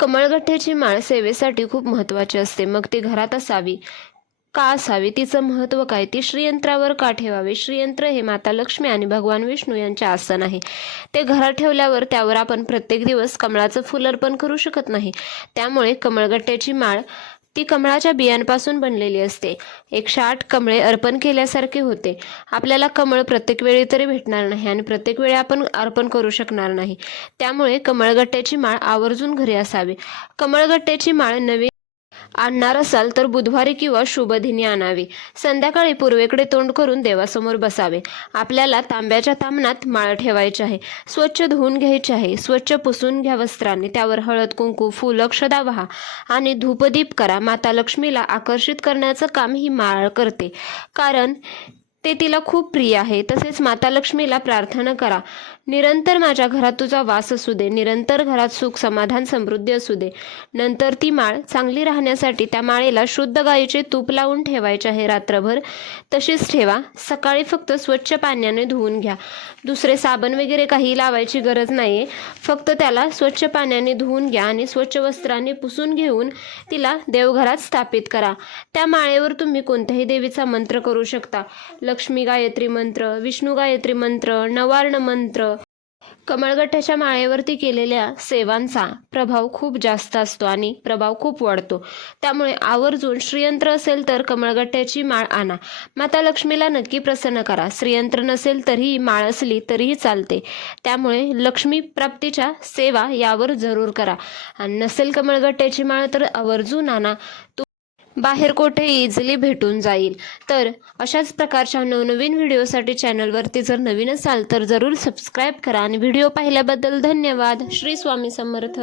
कमळगठ्ठ्याची माळ सेवेसाठी खूप महत्त्वाची असते. मग ती घरात असावी का असावी? तिचं महत्त्व काय? ती श्रीयंत्रावर का ठेवावे? श्रीयंत्र हे माता लक्ष्मी आणि भगवान विष्णू यांचे आसन आहे. ते घरात ठेवल्यावर त्यावर आपण प्रत्येक दिवस कमळाचं फुल अर्पण करू शकत नाही. त्यामुळे कमळगट्ट्याची माळ ती कमळाच्या बियांपासून बनलेली असते. एकशे आठ कमळे अर्पण केल्यासारखे होते. आपल्याला कमळ प्रत्येक वेळी तरी भेटणार नाही आणि प्रत्येक वेळी आपण अर्पण करू शकणार नाही. त्यामुळे कमळगट्ट्याची माळ आवर्जून घरी असावी. कमळगट्ट्याची माळ नवीन आणणार असाल तर बुधवारी किंवा शुभदिनी आणावी. संध्याकाळी पूर्वेकडे तोंड करून देवासमोर बसावे. आपल्याला तांब्याच्या तामणात माळ ठेवायची आहे. स्वच्छ धुवून घ्यायची आहे. स्वच्छ पुसून घ्या वस्त्राने. त्यावर हळद कुंकू फुल अक्षदा व्हा आणि धूपदीप करा. माता लक्ष्मीला आकर्षित करण्याचं काम ही माळ करते. कारण ते तिला खूप प्रिय आहे. तसेच माता लक्ष्मीला प्रार्थना करा. निरंतर माझ्या घरात तुझा वास असू दे निरंतर घरात सुख समाधान समृद्धी असू दे. नंतर ती माळ चांगली राहण्यासाठी त्या माळेला शुद्ध गाईचे तूप लावून ठेवायचे आहे रात्रभर. तशीच ठेवा. सकाळी फक्त स्वच्छ पाण्याने धुवून घ्या. दुसरे साबण वगैरे काही लावायची गरज नाही आहे फक्त त्याला स्वच्छ पाण्याने धुवून घ्या आणि स्वच्छ वस्त्राने पुसून घेऊन तिला देवघरात स्थापित करा. त्या माळेवर तुम्ही कोणत्याही देवीचा मंत्र करू शकता. लक्ष्मी गायत्री मंत्र विष्णू गायत्री मंत्र नवार्ण मंत्र कमळगट्ट्याच्या माळेवरती केलेल्या सेवांचा प्रभाव खूप जास्त असतो आणि प्रभाव खूप वाढतो. त्यामुळे आवर्जून श्रीयंत्र असेल तर कमळगट्ट्याची माळ आणा. माता लक्ष्मीला नक्की प्रसन्न करा. श्रीयंत्र नसेल तरीही माळ असली तरीही चालते. त्यामुळे लक्ष्मी प्राप्तीच्या सेवा यावर जरूर करा. आणि नसेल कमळगट्ट्याची माळ तर आवर्जून आणा. बाहेर कोठे इझिली भेटून जाईल. तर अशाच प्रकारच्या नवनवीन व्हिडिओसाठी चॅनलवरती जर नवीन असाल तर जरूर सबस्क्राईब करा आणि व्हिडिओ पाहिल्याबद्दल धन्यवाद. श्री स्वामी समर्थ.